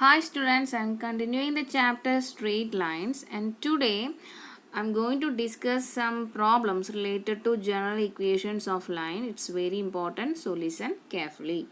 Hi students, I'm continuing the chapter straight lines, and today I'm going to discuss some problems related to general equations of line. It's very important, so listen carefully.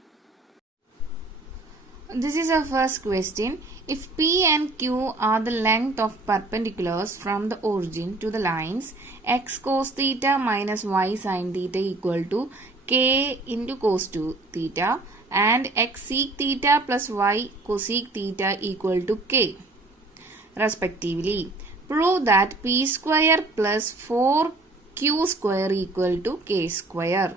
This is our first question. If P and Q are the length of perpendiculars from the origin to the lines x cos theta minus y sin theta equal to k into cos 2 theta and x sec theta plus y cosec theta equal to k respectively, prove that p square plus 4q square equal to k square.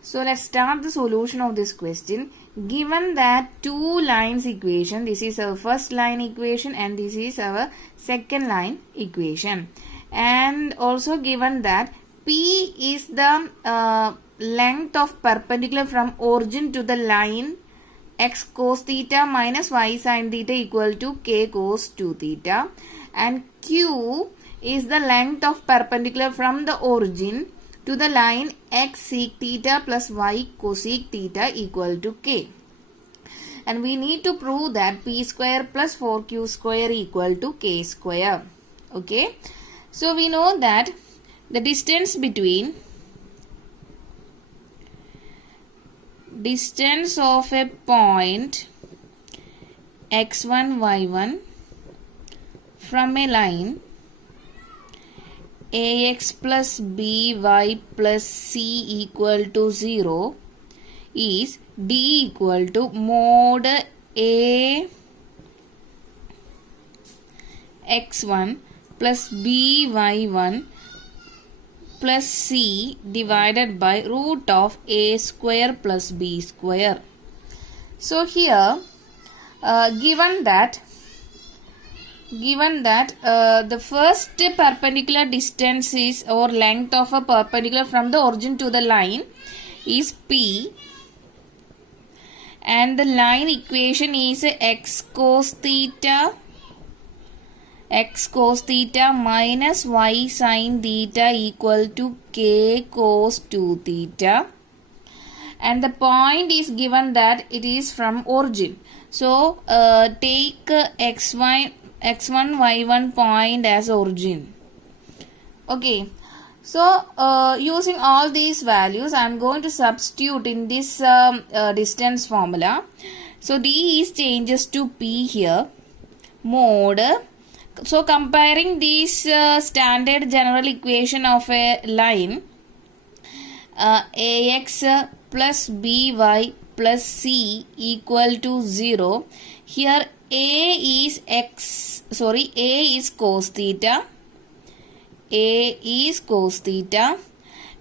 So let's start the solution of this question. Given that two lines equation, this is our first line equation and this is our second line equation, and also given that P is the length of perpendicular from origin to the line x cos theta minus y sin theta equal to k cos 2 theta, and Q is the length of perpendicular from the origin to the line x sec theta plus y cosec theta equal to k. And we need to prove that p square plus 4q square equal to k square. Okay. So we know that the distance of a point x1 y1 from a line ax plus by plus c equal to 0 is d equal to mod a x1 plus b y1 plus c divided by root of a square plus b square. So here given that the first perpendicular distance is or length of a perpendicular from the origin to the line is p, and the line equation is x cos theta minus y sin theta equal to k cos 2 theta, and the point is given that it is from origin. So take x1 y1 point as origin. Okay, so using all these values I am going to substitute in this distance formula. So d is changes to p here, mod. So comparing this standard general equation of a line ax plus by plus c equal to 0, here a is cos theta,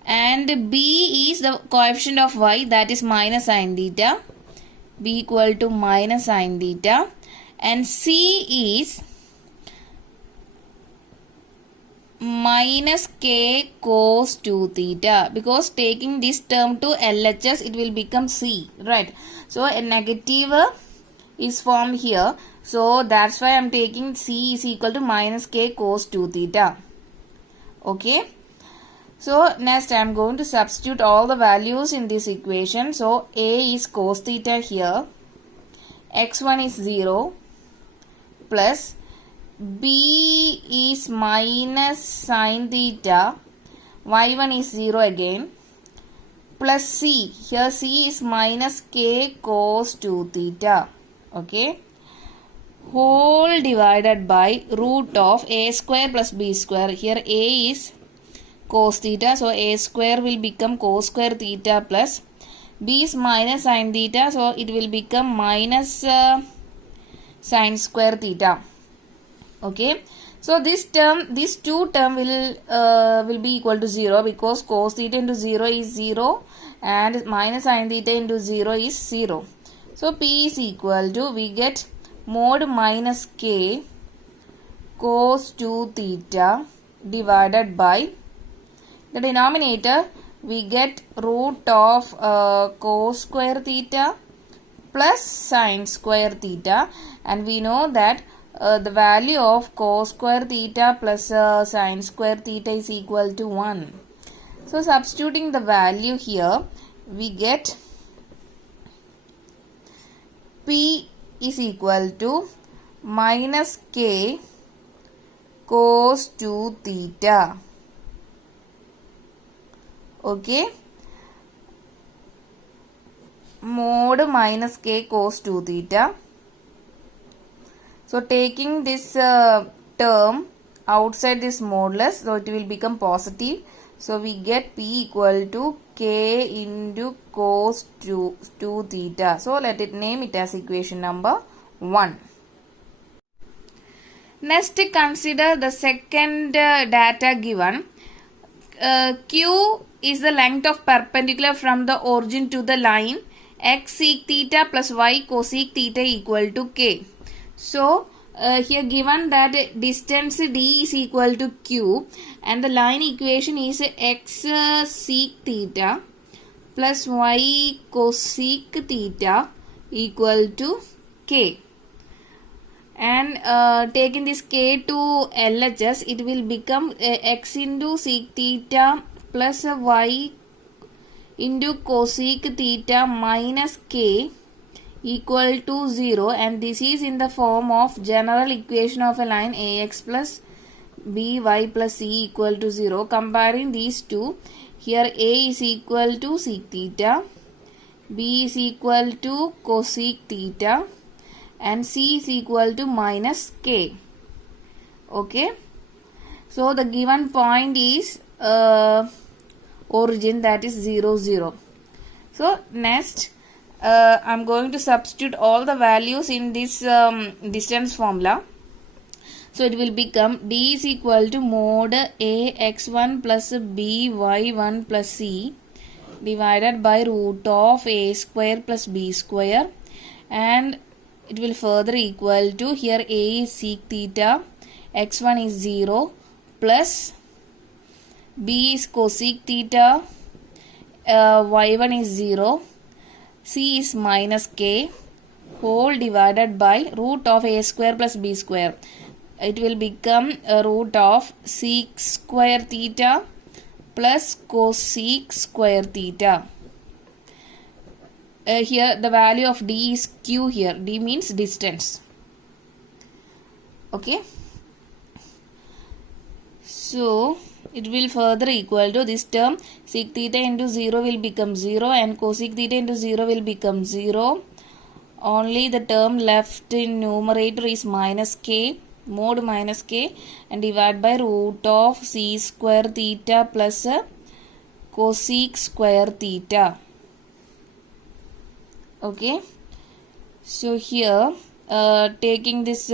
and b is the coefficient of y, that is minus sin theta, b equal to minus sin theta, and c is minus k cos 2 theta, because taking this term to LHS it will become c, right? So a negative is formed here, so that's why I am taking c is equal to minus k cos 2 theta. Okay, so next I am going to substitute all the values in this equation. So a is cos theta here, x1 is 0 plus b is minus sin theta, y1 is 0 again, plus c, here c is minus k cos 2 theta, okay, whole divided by root of a square plus b square. Here a is cos theta, so a square will become cos square theta, plus b is minus sin theta, so it will become minus sin square theta. Okay, so these two term will be equal to 0, because cos theta into 0 is 0 and minus sin theta into 0 is 0. So p is equal to, we get mod minus k cos 2 theta divided by the denominator, we get root of cos square theta plus sin square theta, and we know that the value of cos square theta plus sin square theta is equal to 1. So substituting the value here, we get P is equal to minus k cos 2 theta. Okay. Mod minus k cos 2 theta. So taking this term outside this modulus, so it will become positive. So we get P equal to K into cos 2 theta. So let it name it as equation number 1. Next, consider the second data given. Q is the length of perpendicular from the origin to the line x sec theta plus y cosec theta equal to k. So here given that distance d is equal to q and the line equation is x sec theta plus y cosec theta equal to k. And taking this k to LHS, it will become x into sec theta plus y into cosec theta minus k equal to 0, and this is in the form of general equation of a line ax plus by plus c equal to 0. Comparing these two, here a is equal to sec theta, b is equal to cosec theta, and c is equal to minus k. Okay. So the given point is origin, that is 0, 0. So next, I'm going to substitute all the values in this distance formula. So it will become d is equal to mod a x1 plus b y1 plus c divided by root of a square plus b square, and it will further equal to, here a is sec theta, x1 is 0 plus b is cosec theta, y1 is 0, c is minus k, whole divided by root of a square plus b square. It will become a root of sec square theta plus cosec square theta. Here the value of d is q, here d means distance. Okay. So it will further equal to this term, sec theta into 0 will become 0 and cosec theta into 0 will become 0. Only the term left in numerator is minus k, mod minus k, and divide by root of c square theta plus cosec square theta. Okay. So here taking this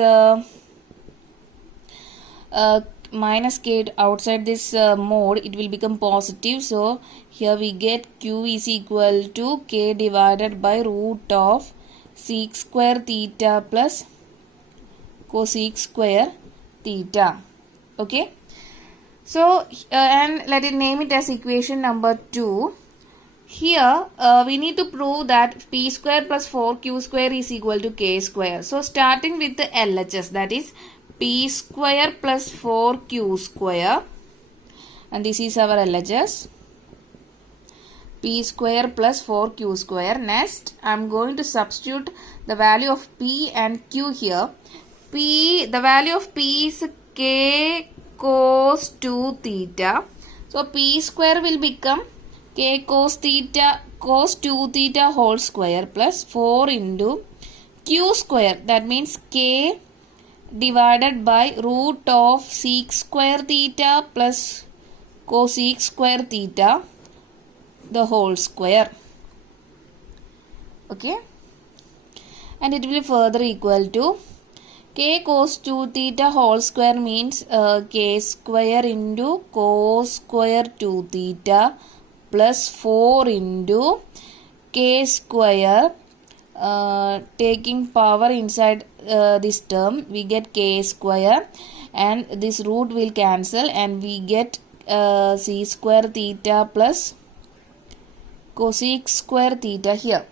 minus k outside this mode, it will become positive. So here we get q is equal to k divided by root of sec square theta plus cosec square theta. Okay. So and let it name it as equation number 2. Here we need to prove that p square plus 4q square is equal to k square. So starting with the LHS, that is p square plus 4q square, and this is our LHS, p square plus 4q square. Next, I am going to substitute the value of p and q here. The value of p is k cos 2 theta. So p square will become k cos 2 theta whole square plus 4 into q square, that means k divided by root of sec square theta plus cosec square theta the whole square. Okay. And it will further equal to k cos 2 theta whole square means k square into cos square 2 theta plus 4 into k square, taking power inside this term, we get k square, and this root will cancel and we get c square theta plus cosec square theta here.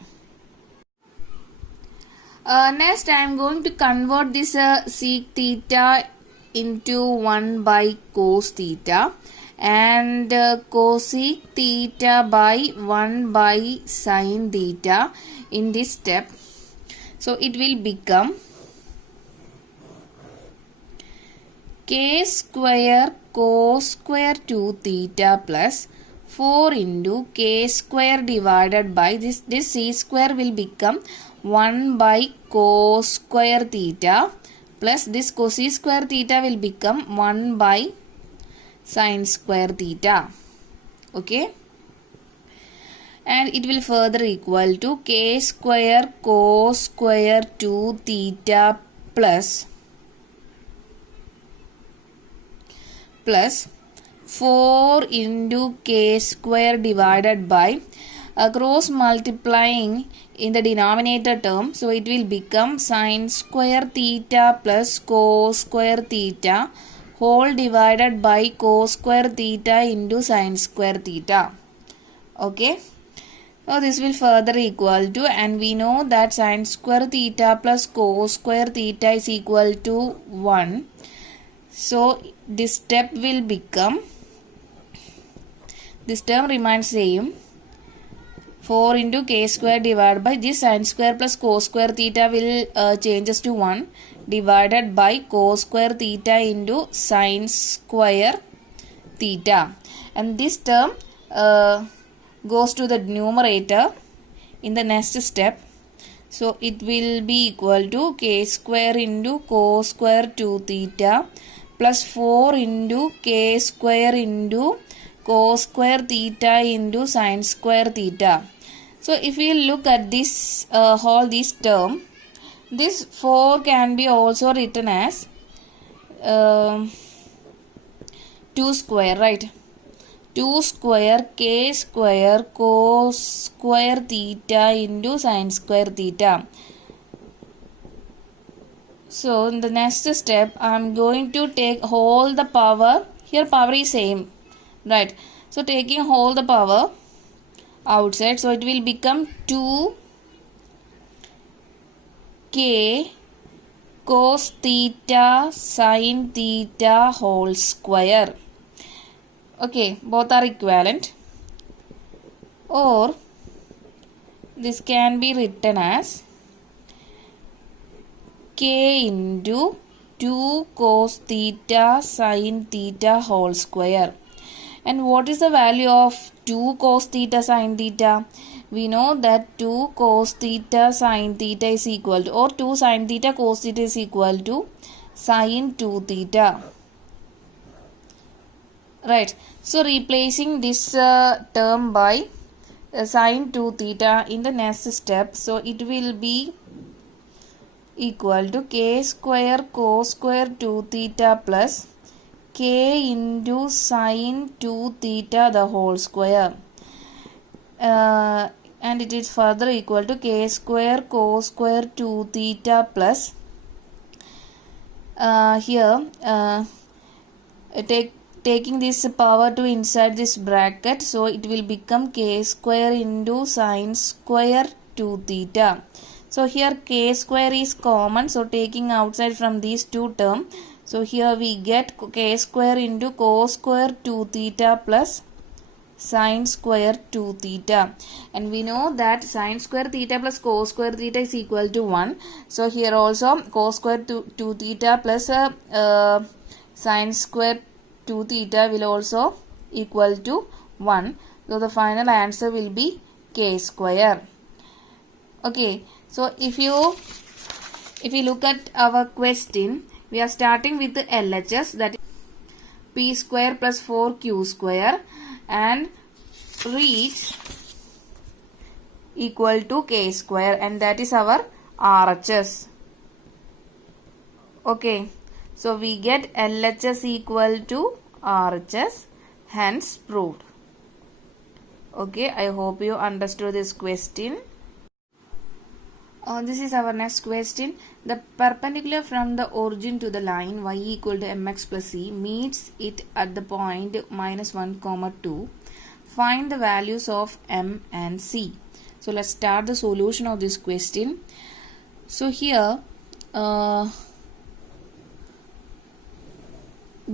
Next, I am going to convert this sec theta into 1 by cos theta and cosec theta by 1 by sin theta in this step. So it will become k square cos square 2 theta plus 4 into k square divided by this c square will become 1 by cos square theta plus this cos square theta will become 1 by sin square theta. Okay. And it will further equal to k square cos square 2 theta plus 4 into k square divided by cross multiplying in the denominator term. So it will become sin square theta plus cos square theta whole divided by cos square theta into sin square theta. Okay. So this will further equal to, and we know that sin square theta plus cos square theta is equal to 1. So this step will become, this term remains same, 4 into k square divided by this sin square plus cos square theta will changes to 1 divided by cos square theta into sin square theta, and this term goes to the numerator in the next step. So it will be equal to k square into cos square 2 theta plus 4 into k square into cos square theta into sin square theta. So if we look at this this term, this 4 can be also written as 2 square, right? 2 square k square cos square theta into sin square theta. So in the next step, I am going to take whole the power. Here power is same, right? So taking whole the power outside, so it will become 2 k cos theta sin theta whole square. Okay, both are equivalent. Or this can be written as k into 2 cos theta sin theta whole square. And what is the value of 2 cos theta sin theta? We know that 2 cos theta sin theta is equal to, or 2 sin theta cos theta is equal to sin 2 theta. Right. So replacing this term by sin 2 theta in the next step. So it will be equal to k square cos square 2 theta plus k into sin 2 theta the whole square. And it is further equal to k square cos square 2 theta plus taking this power to inside this bracket, so it will become k square into sin square 2 theta. So here k square is common, so taking outside from these two terms, so here we get k square into cos square 2 theta plus sin square 2 theta, and we know that sin square theta plus cos square theta is equal to 1. So here also cos square 2 theta plus sin square 2 theta will also equal to 1. So the final answer will be k square. Okay, so if you look at our question, we are starting with the LHS, that is p square plus 4q square, and reach equal to k square, and that is our RHS. Okay, so we get LHS equal to RHS, hence proved. Okay, I hope you understood this question. This is our next question. The perpendicular from the origin to the line y equal to mx plus c meets it at the point -1, 2. Find the values of m and c. So let's start the solution of this question. So here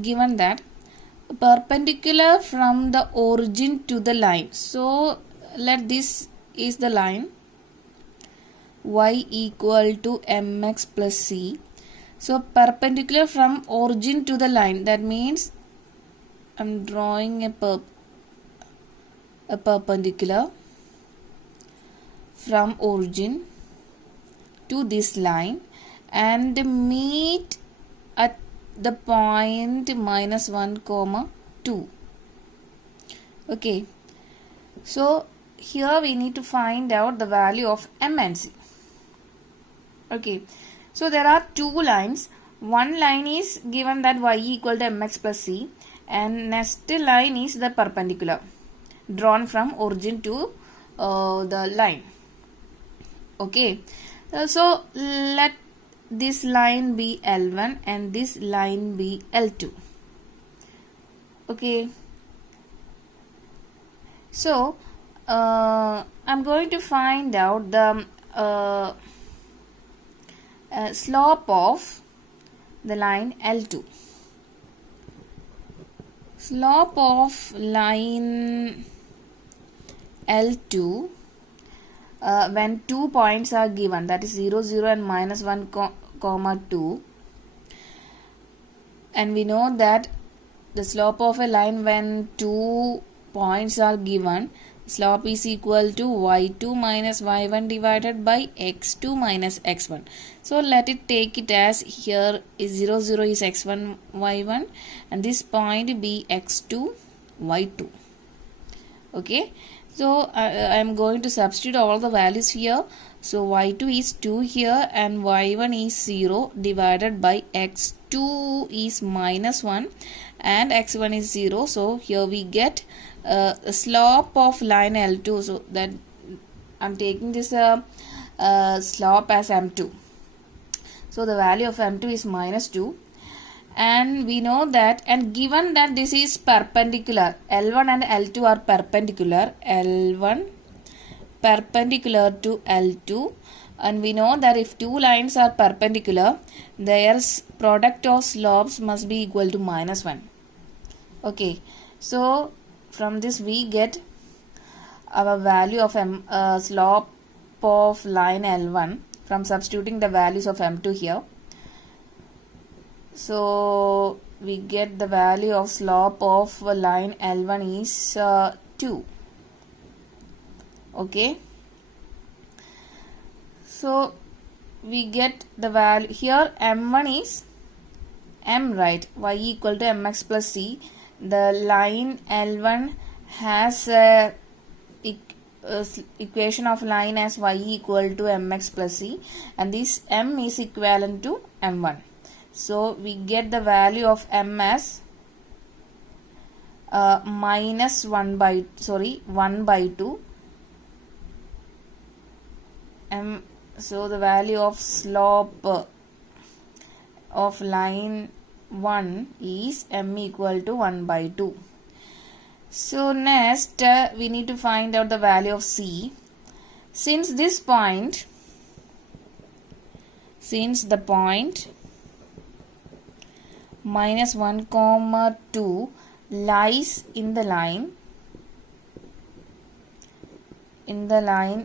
given that perpendicular from the origin to the line. So let this is the line. y equal to mx plus c. So perpendicular from origin to the line, that means I'm drawing a perpendicular from origin to this line and meet at the point minus 1 comma 2. Okay, so here we need to find out the value of m and c. Okay, so there are two lines. One line is given that y equal to mx plus c, and next line is the perpendicular drawn from origin to the line. Okay, so let this line be L1 and this line be L2. Okay, so I'm going to find out the slope of the line L2. Slope of line L2 when 2 points are given, that is 0, 0 and minus 1 comma 2, and we know that the slope of a line when 2 points are given, slope is equal to y2 minus y1 divided by x2 minus x1. So let it take it as here is 0, 0 is x1 y1 and this point be x2 y2. Okay, so I am going to substitute all the values here. So y2 is 2 here and y1 is 0 divided by x2 is minus 1 and x1 is 0. So here we get a slope of line L2. So that I am taking this slope as m2. So the value of m2 is minus 2. And we know that, and given that this is perpendicular, L1 and L2 are perpendicular, L1 perpendicular to L2, and we know that if two lines are perpendicular, their product of slopes must be equal to minus 1. Okay, so from this we get our value of slope of line L1 from substituting the values of m2 here. So we get the value of slope of line L1 is 2. Okay, so we get the value here. M1 is m, right? Y equal to mx plus c. The line L1 has equation of line as y equal to mx plus c, and this m is equivalent to m1. So we get the value of m as minus 1 by 2 m. So the value of slope of line 1 is m equal to 1 by 2. So next we need to find out the value of c. Since the point minus 1 comma 2 lies in the line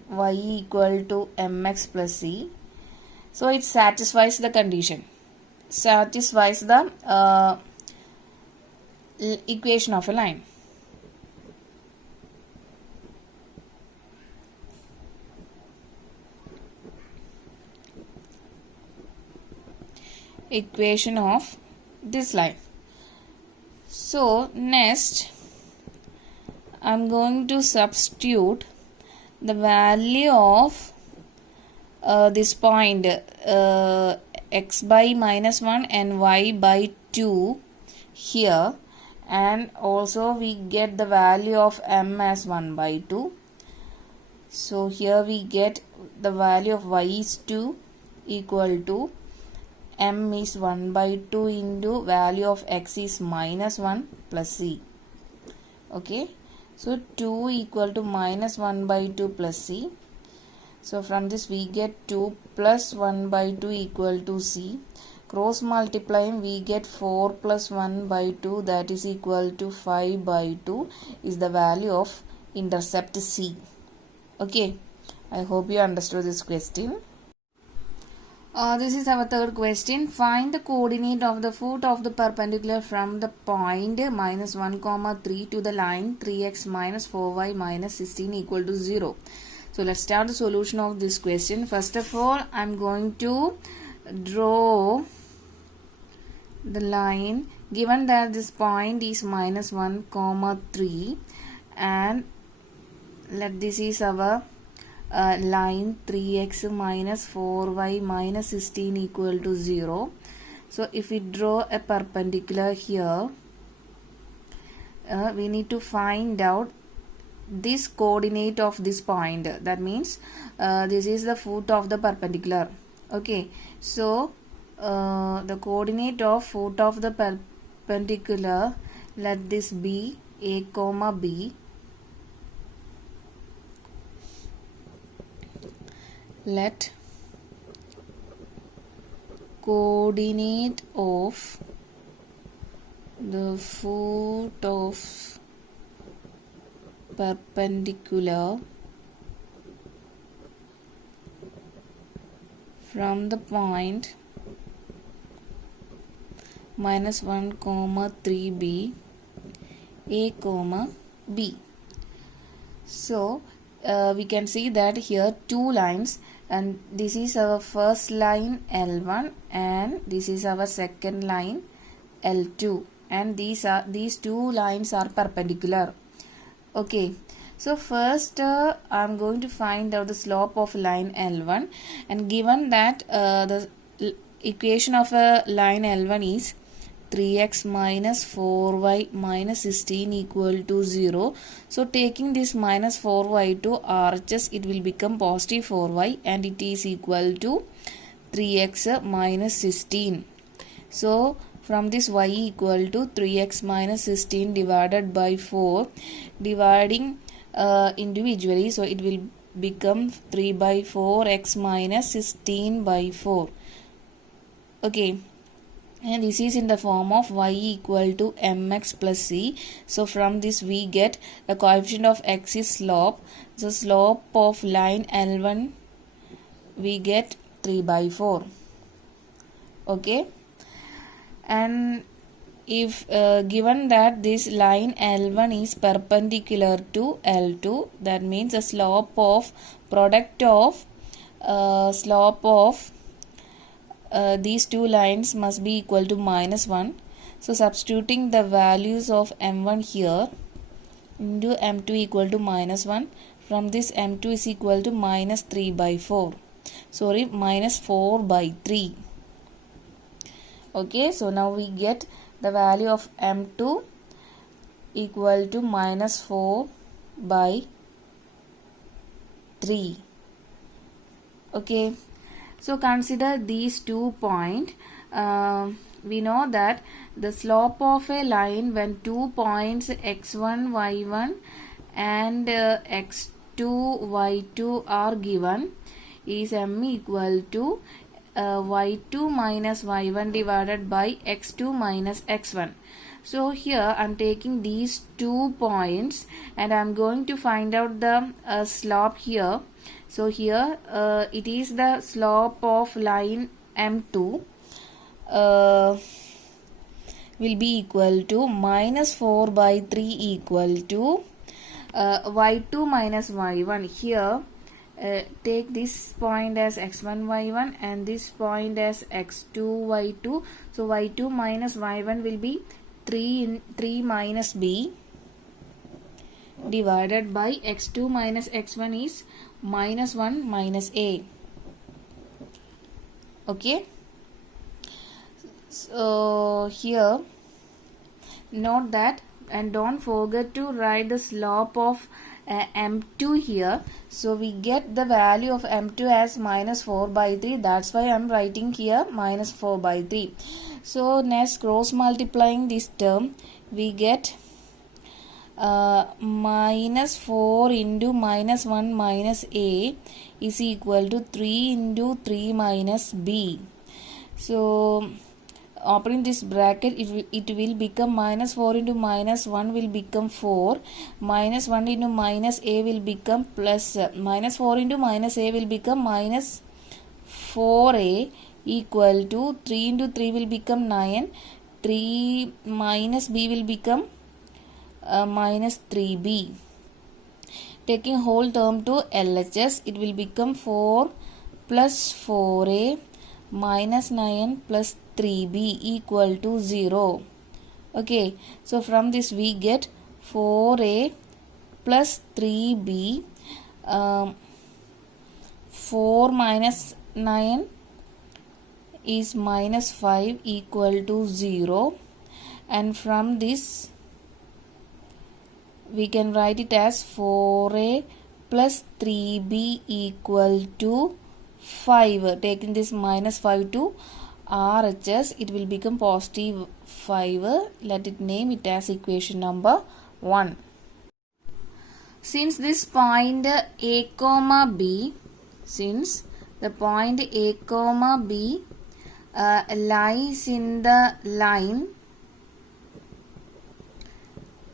y equal to mx plus c, so it satisfies the condition, satisfies the equation of a line. Equation of this line. So next I'm going to substitute the value of this point x by minus 1 and y by 2 here, and also we get the value of m as 1 by 2. So here we get the value of y is 2 equal to m is 1 by 2 into value of x is minus 1 plus c. Okay, so 2 equal to minus 1 by 2 plus c. So from this we get 2 plus 1 by 2 equal to c. Cross multiplying we get 4 plus 1 by 2, that is equal to 5 by 2 is the value of intercept c. Okay, I hope you understood this question. This is our third question. Find the coordinate of the foot of the perpendicular from the point minus 1 comma 3 to the line 3x minus 4y minus 16 equal to 0. So let's start the solution of this question. First of all, I'm going to draw the line given that this point is minus 1 comma 3 and let this is our line 3x minus 4y minus 16 equal to 0. So if we draw a perpendicular here, we need to find out this coordinate of this point. That means this is the foot of the perpendicular. Okay, so the coordinate of foot of the perpendicular, let this be a comma b. Let coordinate of the foot of perpendicular from the point minus 1 comma 3b a comma b. So we can see that here two lines, and this is our first line L1 and this is our second line L2, and these two lines are perpendicular. Okay, so first I'm going to find out the slope of line L1, and given that the equation of a line L1 is 3x minus 4y minus 16 equal to 0. So taking this minus 4y to RHS, it will become positive 4y and it is equal to 3x minus 16. So from this y equal to 3x minus 16 divided by 4, dividing individually, so it will become 3 by 4 x minus 16 by 4. Okay, and this is in the form of y equal to mx plus c. So from this we get the coefficient of x is slope. So slope of line L1 we get 3 by 4. Okay, and if given that this line L1 is perpendicular to L2, that means the slope of product of these two lines must be equal to minus 1. So substituting the values of m1 here into m2 equal to minus 1. From this m2 is equal to minus 3 by 4. Sorry, minus 4 by 3. Okay, so now we get the value of m2 equal to minus 4 by 3. Okay, so consider these 2 points. We know that the slope of a line when 2 points x1, y1 and x2, y2 are given is m equal to y2 minus y1 divided by x2 minus x1. So here I am taking these 2 points and I am going to find out the slope here. So here it is the slope of line M2 will be equal to minus 4 by 3 equal to y2 minus y1. Here take this point as x1 y1 and this point as x2 y2. So y2 minus y1 will be 3 minus b divided by x2 minus x1 is minus 1 minus a. Okay, so here note that and don't forget to write the slope of m2 here. So we get the value of m2 as minus 4 by 3. That's why I'm writing here minus 4 by 3. So next, cross multiplying this term, we get minus 4 into minus 1 minus a is equal to 3 into 3 minus b. So opening this bracket, it will become minus 4 into minus 1 will become 4, minus 1 into minus a will become plus, minus 4 into minus a will become minus 4a equal to 3 into 3 will become 9, 3 minus b will become minus 3b. Taking whole term to LHS, it will become 4 plus 4a minus 9 plus 3b equal to 0. Okay, so from this we get 4a plus 3b, 4 minus 9 is minus 5 equal to 0, and from this we can write it as 4a plus 3b equal to 5. Taking this minus 5 to RHS, it will become positive 5. Let it name it as equation number 1. Since this point a comma b, since the point a comma b lies in the line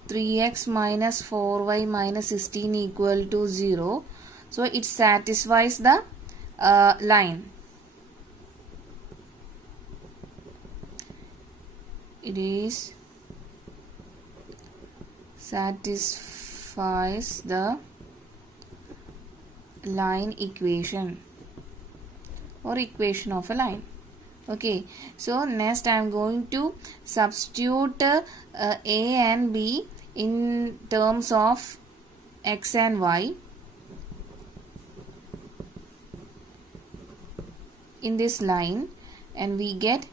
3x minus 4y minus 16 equal to 0, so it satisfies the line. It is satisfies the line equation or equation of a line. Okay, so next I am going to substitute a and b in terms of x and y in this line, and we get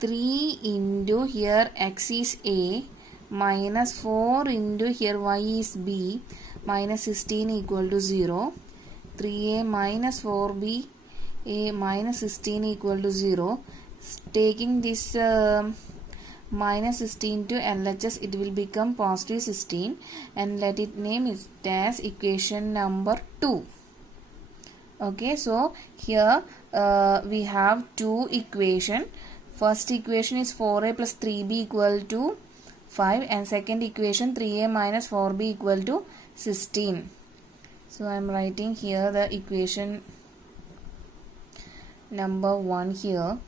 3 into here x is a minus 4 into here y is b minus 16 equal to 0, 3a minus 4b a minus 16 equal to 0. Taking this minus 16 to LHS, it will become positive 16, and let it name it as equation number 2. Okay, so here we have two equation. First equation is 4a plus 3b equal to 5, and second equation 3a minus 4b equal to 16. So I am writing here the equation number 1 here.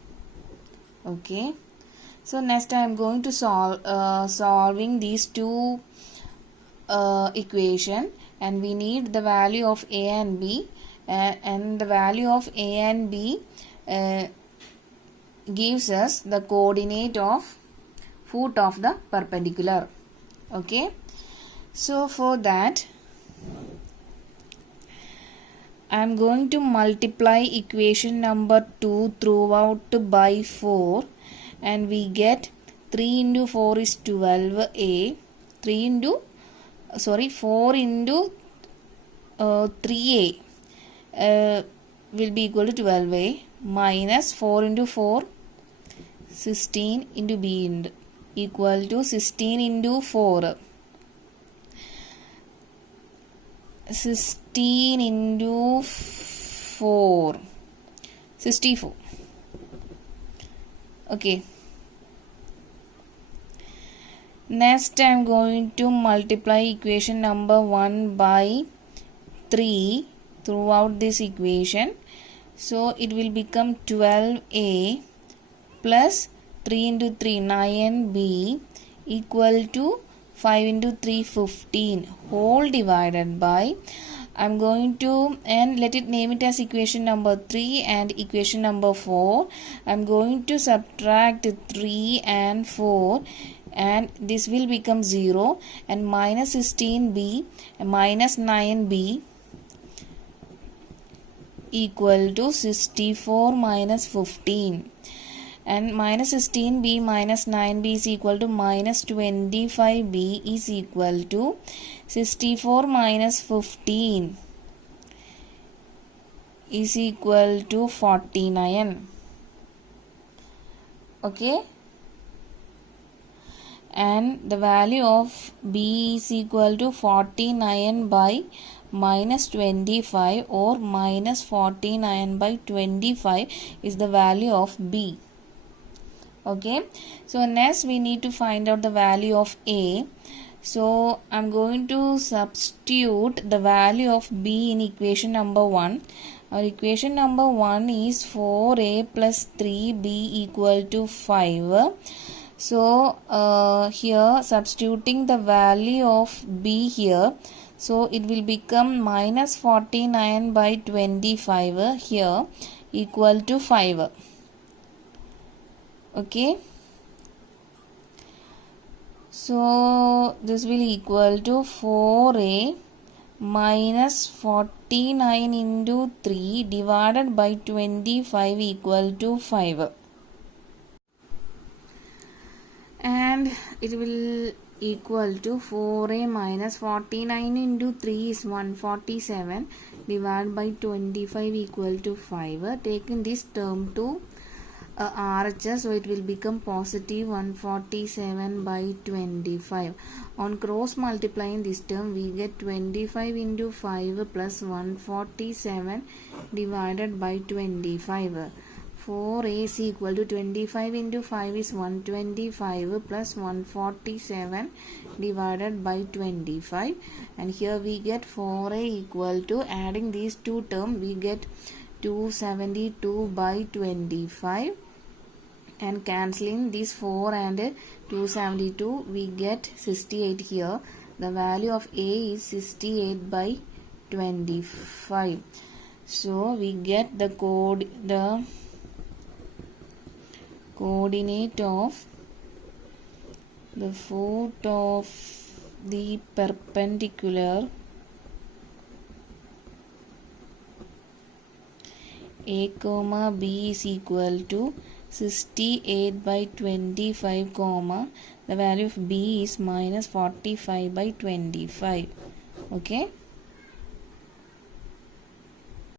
Okay, so next I am going to solving these two equation, and we need the value of a and b, and the value of a and b gives us the coordinate of foot of the perpendicular. Okay, so for that I am going to multiply equation number 2 throughout by 4, and we get 3 into 4 is 12a, 4 into 3a will be equal to 12a minus 4 into 4 16 into b equal to 16 into 4, 16 into 4 64. Okay, next I am going to multiply equation number 1 by 3 throughout this equation, so it will become 12a plus 3 into 3 9b equal to 5 into 3 15 whole divided by, I am going to, and let it name it as equation number 3 and equation number 4. I am going to subtract 3 and 4, and this will become 0, and minus 16b and minus 9b equal to 64 minus 15, and minus 16b minus 9b is equal to minus 25b is equal to 64 minus 15 is equal to 49. Okay, and the value of b is equal to 49 by minus 25, or minus 49 by 25 is the value of b. Okay, so next we need to find out the value of A. So I'm going to substitute the value of B in equation number 1. Our equation number 1 is 4A plus 3B equal to 5. So here substituting the value of B here, so it will become minus 49 by 25 here equal to 5. Okay, so this will equal to 4A minus 49 into 3 divided by 25 equal to 5, and it will equal to 4A minus 49 into 3 is 147 divided by 25 equal to 5. Taking this term to RHS, so it will become positive 147 by 25. On cross multiplying this term, we get 25 into 5 plus 147 divided by 25. 4A is equal to 25 into 5 is 125 plus 147 divided by 25, and here we get 4A equal to, adding these two terms, we get 272 by 25, and cancelling this 4 and 272 we get 68 here. The value of A is 68 by 25. So we get the coordinate of the foot of the perpendicular A comma B is equal to 68 by 25 comma the value of B is minus 45 by 25. Okay.